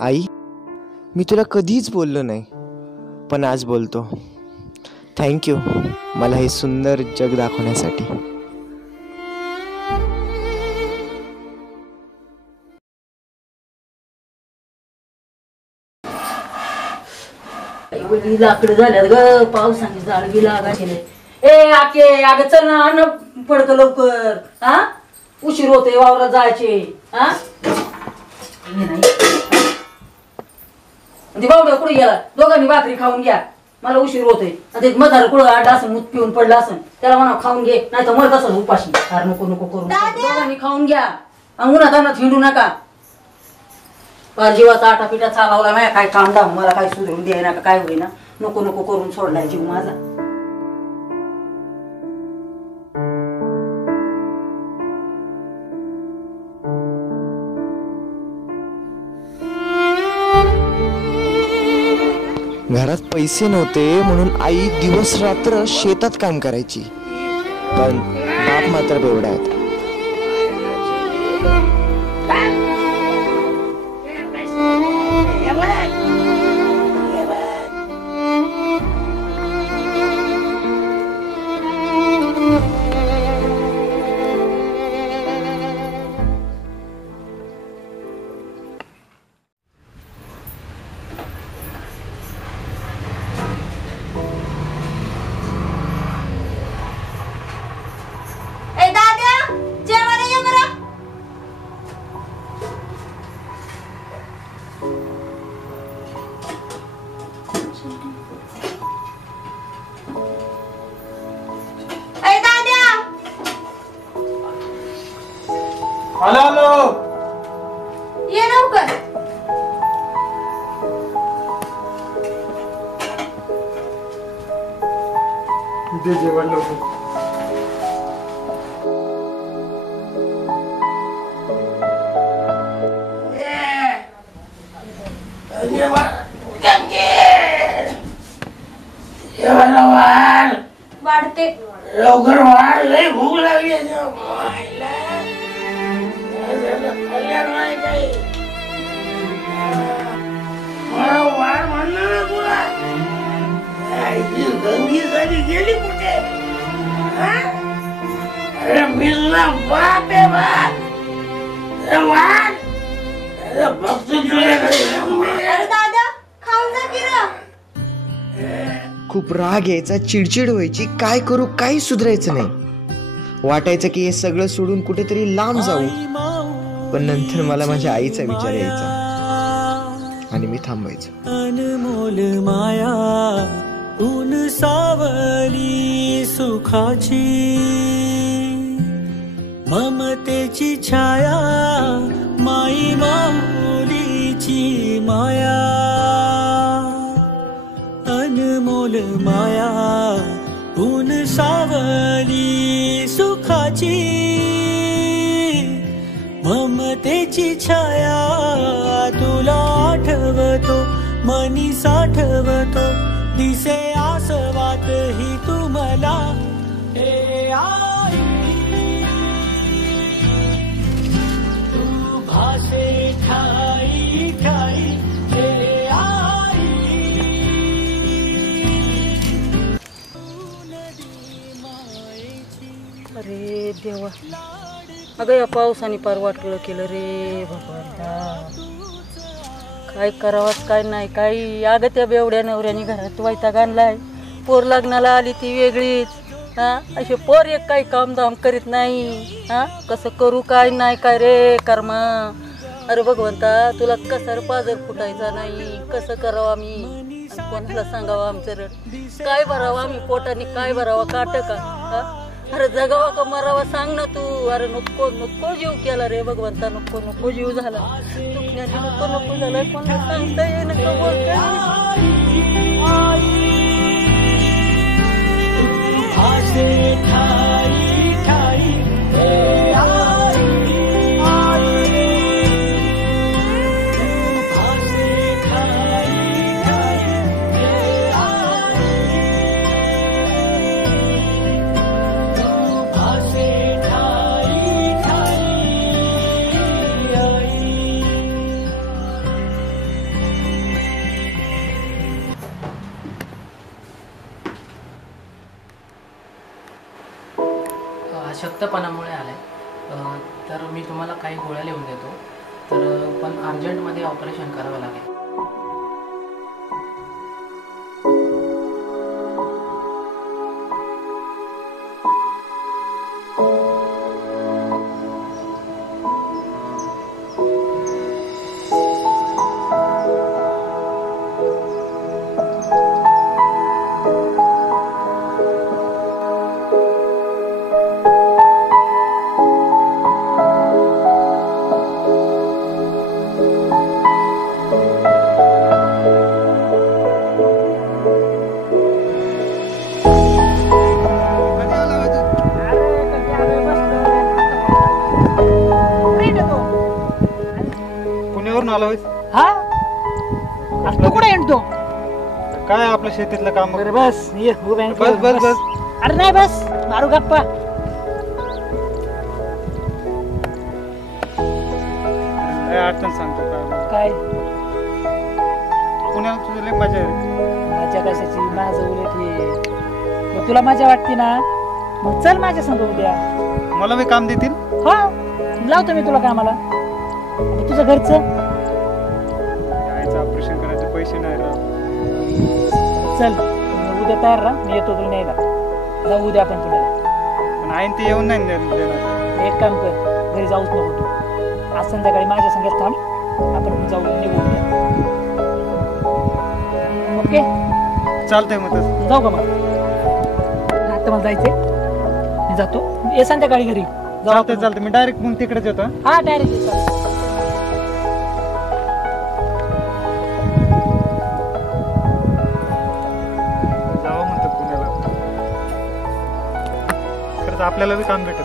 आई, मी तुला कधीच बोललो नाही, पण आज बोलतो. थँक्यू मला हे सुंदर जग दाखवण्यासाठी. लाकडं झाल्यात ग, पावसाने झाड बी लागायचे. ए आके अगं चल ना, अन्न पडतं लवकर. हा उशीर होते वावरात जायचे. हा ते बावड्या कुठे गेला? दोघांनी भाकरी खाऊन घ्या, मला उशीर होतोय. ते मधार कुठं आठ असं मूत पिऊन पडलं असं, त्याला म्हणा खाऊन घे, नाही तर मरत असं उपाशी. अरे नको नको करून, दोघांनी खाऊन घ्या. उन्हात अन्नात हिंडू नका. फार जीवाचा आटापिटा चालवला माझ्या, काय काम दाम मला काय सुधरून द्याय ना काय होईना. नको नको करून सोडलाय जीव माझा. घरात पैसे नव्हते म्हणून आई दिवस रात्र शेतात काम करायची, पण बाप मात्र बेवडा आहेत. हॅलो हॅलो, ये लवकर. इथे जेवण लवकर. वाढते लवकर वाढ, लय भूक लागली. मला वाढ म्हणणार ना तुला. गंगीसाठी गेली कुठे? अरे मी तुला बाप आहे बाप. वाढ फक्त तुझ्याकडे. दादा खाऊन जा की र. खूप राग यायचा, चिडचिड व्हायची, काय करू काही सुधारायचं नाही. वाटायचं की हे सगळं सोडून कुठेतरी लांब जाऊ, पण नंतर मला माझ्या आईचा विचार यायचा आणि मी थांबायचो. अनमोल माया ऊन सावली सुखाची, ममतेची छाया माई माऊलीची माया. अनमोल माया ऊन सावली सुखाची, ममतेची छाया. तुला आठवतो मनी साठवतो, दिसे आसवात ही तुम्हाला. हे आई तू भासे ठाई ठाई. हे आई अरे देवा, अगं या पावसाने पार वाटलं केलं रे भगवंता. काय करावंच काय नाही काही. अगं त्या बेवड्या नवऱ्याने घरात वैताग आणलाय. पोर लग्नाला आली ती वेगळीच. हा असे पोर एक काही कामधाम करीत नाही. हा कसं करू काय नाही काय रे कर्मा. अरे भगवंता, तुला कसा पाजर फुटायचा नाही. कसं करावं आम्ही, कोणाला सांगावं आमचं रड. काय भरावं आम्ही पोटाने, काय भरावं काट का. हा अरे जगावा का मरावा सांग ना तू. अरे नको नको जीव केला रे भगवंता, नको नको जीव झाला. दुखण्याने नको नको झाला. कोणाला सांगता ये नको अशक्तपणामुळे आला आहे. तर मी तुम्हाला काही गोळ्या लिहून देतो, तर पण अर्जंटमध्ये ऑपरेशन करावं लागेल. पुण्यावरून आलो होय? हा तू कुठे येतो? काय आपलं शेतीतलं काम? बरं बस ये उभ्या आहे. बस बस बस. अरे नाही बस मारू गप्पा. काय अडचण सांगतो काय? काय पुण्याला तुझी लई मजा आहे. माझ्या कशाची? माझं उलट हे मग तुला मजा वाटते ना, मग चल माझ्या संग उद्या. मला बी काम देतील? हा लावतो मी तुला कामाला. आणि तुझं घरचं यायचं ऑपरेशन करायचे पैसे नाही राहत. चल उद्या तयार राहा, मी येतो तुला न्यायला. जाऊ उद्या आपण पुण्याला. पण आईन ते येऊन नाही देणार. एक काम कर, घरी जाऊच नको तू. आज संध्याकाळी माझ्या संगत थांब, आपण जाऊ निघू उद्या. ओके चालतंय मग तसं. जाऊ का मग? आता मला जायचंय, मी जातो. ये संध्याकाळी घरी जाऊ. चालतंय चालतंय, मी डायरेक्ट मग तिकडेच येतो. हा डायरेक्ट चालतं. जावं म्हणतो पुण्याला. खरंच आपल्याला बी काम भेटेल.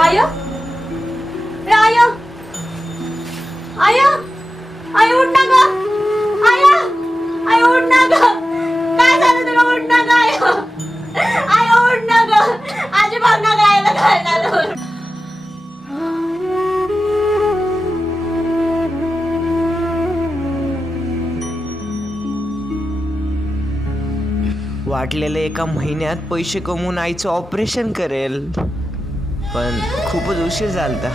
I A I I I उठ ना ग आय आय उठ ना ग काय झालं तुला उठ ना ग आय उठ ना ग आजी बघ ना गायला घालणार वाटलेलं एका महिन्यात पैसे कमवून आईचं ऑपरेशन करेल, पण खूपच उशीर झालता.